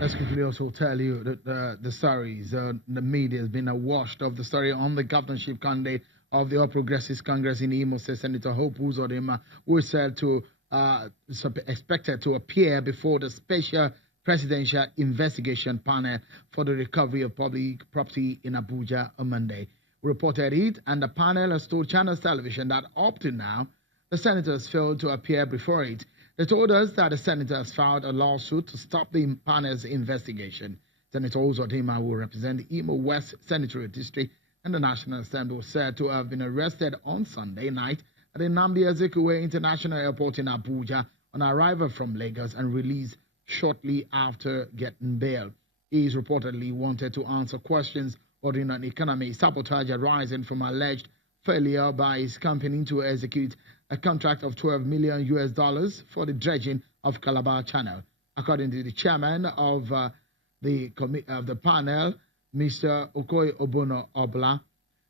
Let's quickly also tell you that the stories, the media has been awash of the story on the governorship candidate of the All Progressives Congress in Imo State, Senator Hope Uzodinma, who is said to expected to appear before the special presidential investigation panel for the recovery of public property in Abuja on Monday. We reported it, and the panel has told Channels Television that up to now, the senators failed to appear before it. They told us that the senators filed a lawsuit to stop the panel's investigation. Senator Uzodinma, will represent the Imo West Senatorial District and the National Assembly, was said to have been arrested on Sunday night at the Nnamdi Azikiwe International Airport in Abuja on arrival from Lagos and released shortly after getting bail. He is reportedly wanted to answer questions ordering an economic sabotage arising from alleged failure by his company to execute a contract of $12 million for the dredging of Calabar Channel. According to the chairman of the panel, Mr. Okoye Obono Obla,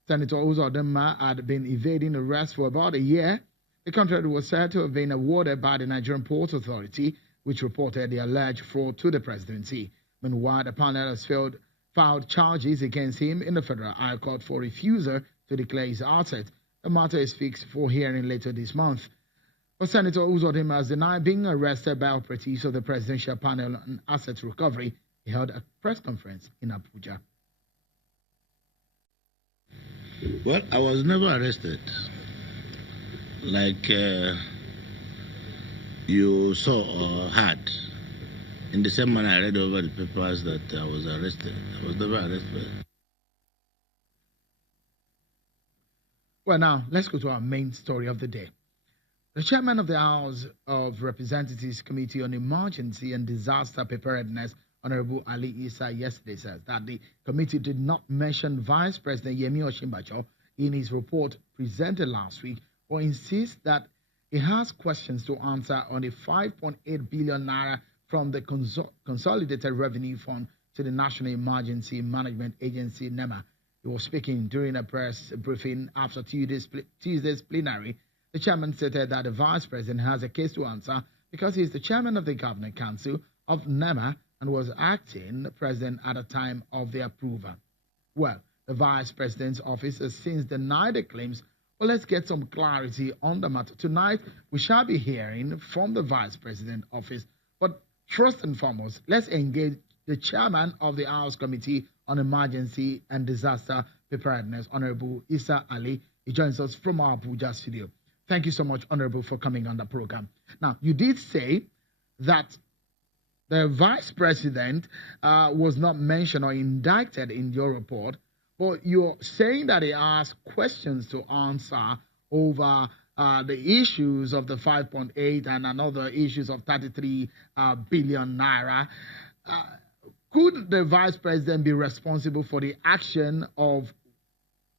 Senator Uzodinma had been evading arrest for about a year. The contract was said to have been awarded by the Nigerian Port Authority, which reported the alleged fraud to the presidency. Meanwhile, the panel has filed charges against him in the Federal High Court for refusal to declare his asset. The matter is fixed for hearing later this month. But Senator Uzodinma has denied being arrested by operatives of the Presidential Panel on Asset Recovery. He held a press conference in Abuja. Well, I was never arrested. Like you saw or heard. In the same manner, I read over the papers that I was arrested. I was never arrested. Well, now, let's go to our main story of the day. The chairman of the House of Representatives Committee on Emergency and Disaster Preparedness, Honorable Ali Issa, yesterday says that the committee did not mention Vice President Yemi Osinbajo in his report presented last week, or insists that he has questions to answer on the 5.8 billion naira from the Consolidated Revenue Fund to the National Emergency Management Agency, NEMA. He was speaking during a press briefing after Tuesday's plenary. The chairman stated that the vice president has a case to answer because he is the chairman of the Governing Council of NEMA and was acting president at the time of the approval. Well, the vice president's office has since denied the claims. Well, let's get some clarity on the matter. Tonight, we shall be hearing from the vice president office. But first and foremost, let's engage the chairman of the House Committee on Emergency and Disaster Preparedness, Honorable Issa Ali. He joins us from our Abuja studio. Thank you so much, Honorable, for coming on the program. Now, you did say that the vice president was not mentioned or indicted in your report, but you're saying that he asked questions to answer over the issues of the 5.8 and another issues of 33 billion naira. Could the vice president be responsible for the action of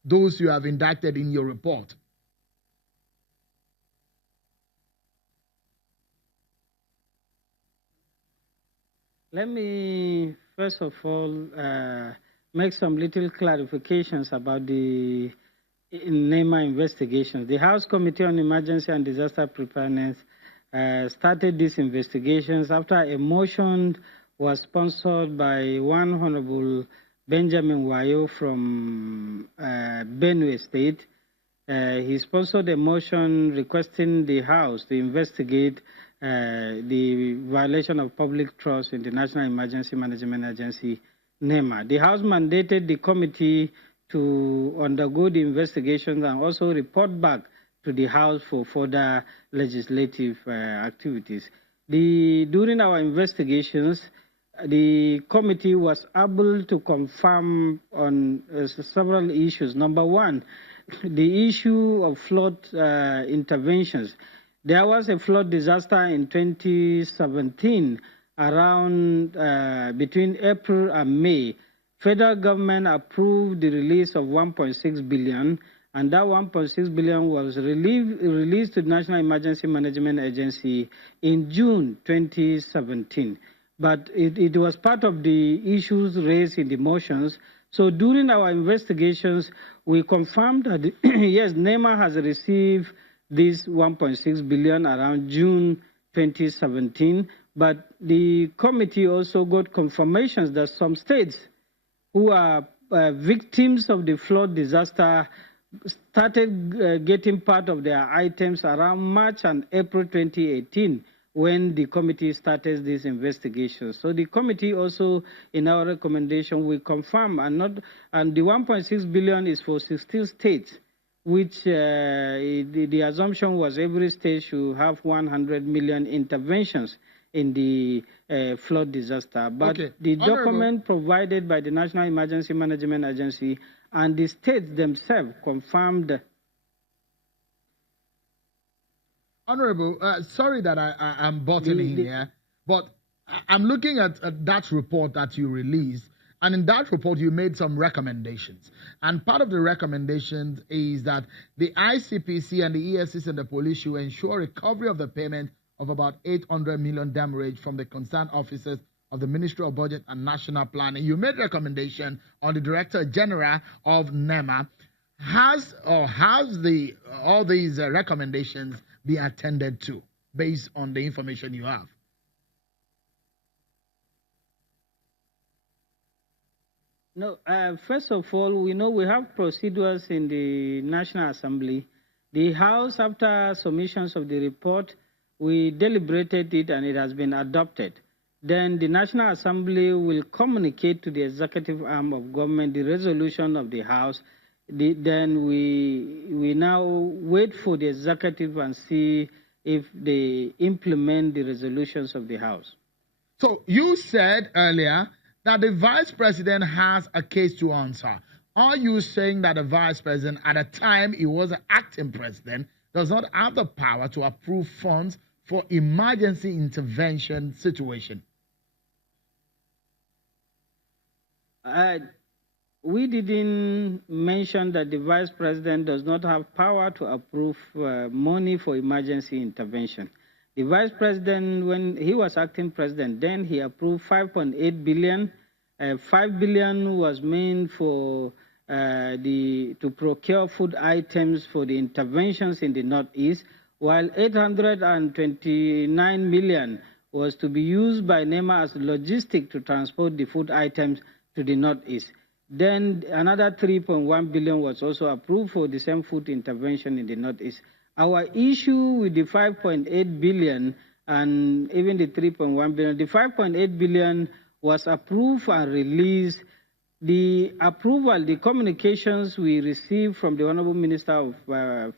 those you have indicted in your report? Let me, first of all, make some little clarifications about the NEMA investigations. The House Committee on Emergency and Disaster Preparedness started these investigations after a motion was sponsored by one Honorable Benjamin Wayo from Benue State. He sponsored a motion requesting the House to investigate the violation of public trust in the National Emergency Management Agency, NEMA. The House mandated the committee to undergo the investigations and also report back to the House for further legislative activities. During our investigations, the committee was able to confirm on several issues. Number one, the issue of flood interventions. There was a flood disaster in 2017 around between April and May. Federal government approved the release of 1.6 billion, and that 1.6 billion was released to the National Emergency Management Agency in June 2017. But it was part of the issues raised in the motions. So during our investigations, we confirmed that, yes, NEMA has received this 1.6 billion around June 2017, But the committee also got confirmations that some states who are victims of the flood disaster started getting part of their items around March and April 2018 when the committee started this investigation. So the committee also, in our recommendation, will confirm and the 1.6 billion is for 16 states, which the assumption was every state should have 100 million interventions in the flood disaster. But the document provided by the National Emergency Management Agency and the states themselves confirmed. Honorable, sorry that I'm butting in here, but I'm looking at that report that you released, and in that report you made some recommendations. And part of the recommendations is that the ICPC and the ESCs and the police should ensure recovery of the payment of about 800 million damage from the concerned officers of the Ministry of Budget and National Planning. You made recommendation on the Director General of NEMA. Has all these recommendations be attended to based on the information you have? No, first of all, we know we have procedures in the National Assembly. The House, after submissions of the report, we deliberated it and it has been adopted. Then the National Assembly will communicate to the executive arm of government the resolution of the House. Then we now wait for the executive and see if they implement the resolutions of the House. So you said earlier that the Vice President has a case to answer. Are you saying that the Vice President, at the time he was an acting president, does not have the power to approve funds for emergency intervention situation? We didn't mention that the Vice President does not have power to approve money for emergency intervention. The Vice President, when he was acting president, then he approved 5.8 billion. 5 billion was meant for to procure food items for the interventions in the Northeast, while 829 million was to be used by NEMA as logistic to transport the food items to the Northeast. Then another 3.1 billion was also approved for the same food intervention in the Northeast. Our issue with the 5.8 billion and even the 3.1 billion, the 5.8 billion was approved and released. The approval, the communications we received from the Honorable Minister of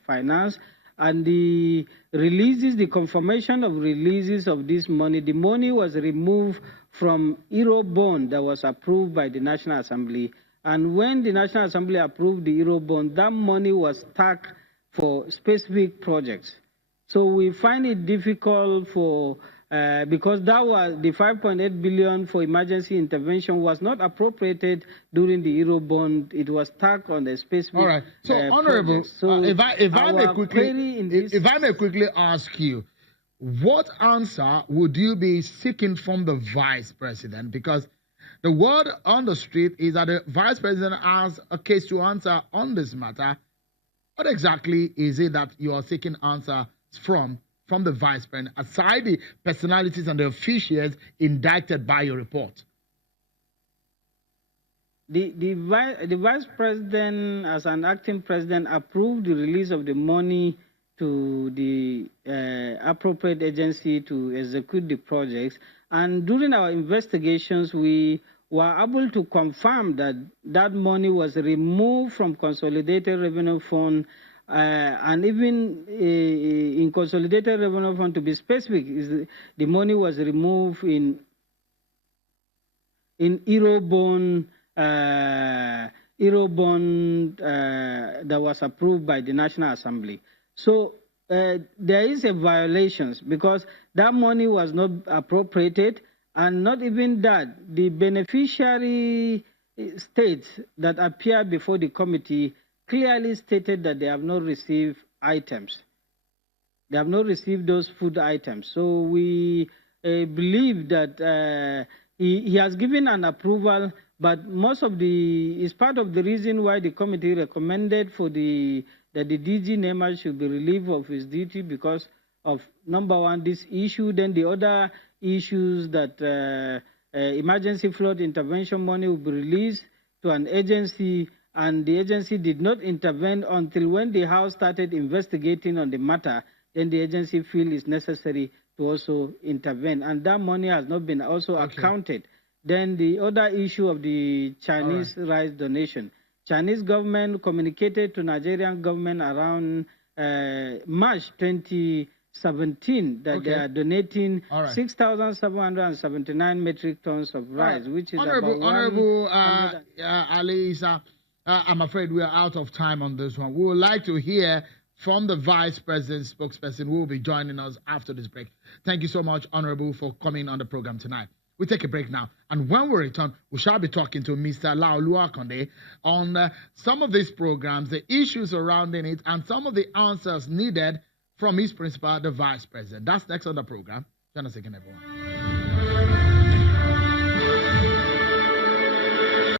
Finance and the releases, the confirmation of releases of this money, the money was removed from Eurobond that was approved by the National Assembly. And when the National Assembly approved the Eurobond, that money was stuck for specific projects. So we find it difficult for, because that was the 5.8 billion for emergency intervention was not appropriated during the Eurobond. It was stuck on the specific. All right. So, Honorable, so if I may quickly ask you, what answer would you be seeking from the Vice President? Because the word on the street is that the Vice President has a case to answer on this matter. What exactly is it that you are seeking answers from the Vice President, aside the personalities and the officials indicted by your report? The Vice President, as an acting president, approved the release of the money to the appropriate agency to execute the projects. And during our investigations, we were able to confirm that that money was removed from Consolidated Revenue Fund, and even in Consolidated Revenue Fund, to be specific, the money was removed in Eurobond, that was approved by the National Assembly. So there is a violation because that money was not appropriated, and not even that, the beneficiary states that appear before the committee clearly stated that they have not received items. They have not received those food items. So we believe that he has given an approval, but most of is part of the reason why the committee recommended that the DG NEMA should be relieved of his duty, because of, number one, this issue. Then the other issues that emergency flood intervention money will be released to an agency, and the agency did not intervene until when the House started investigating on the matter. Then the agency feel it's necessary to also intervene, and that money has not been also accounted. Then the other issue of the Chinese rice donation. Chinese government communicated to Nigerian government around March 2017 that they are donating 6,779 metric tons of rice, which is Honorable Ali, I'm afraid we are out of time on this one. We would like to hear from the Vice President's spokesperson who will be joining us after this break. Thank you so much, Honorable, for coming on the program tonight. We take a break now, and when we return, we shall be talking to Mr. Laolu Akonde on some of these programs, the issues surrounding it, and some of the answers needed from his principal, the Vice President. That's next on the program. Join us again, everyone.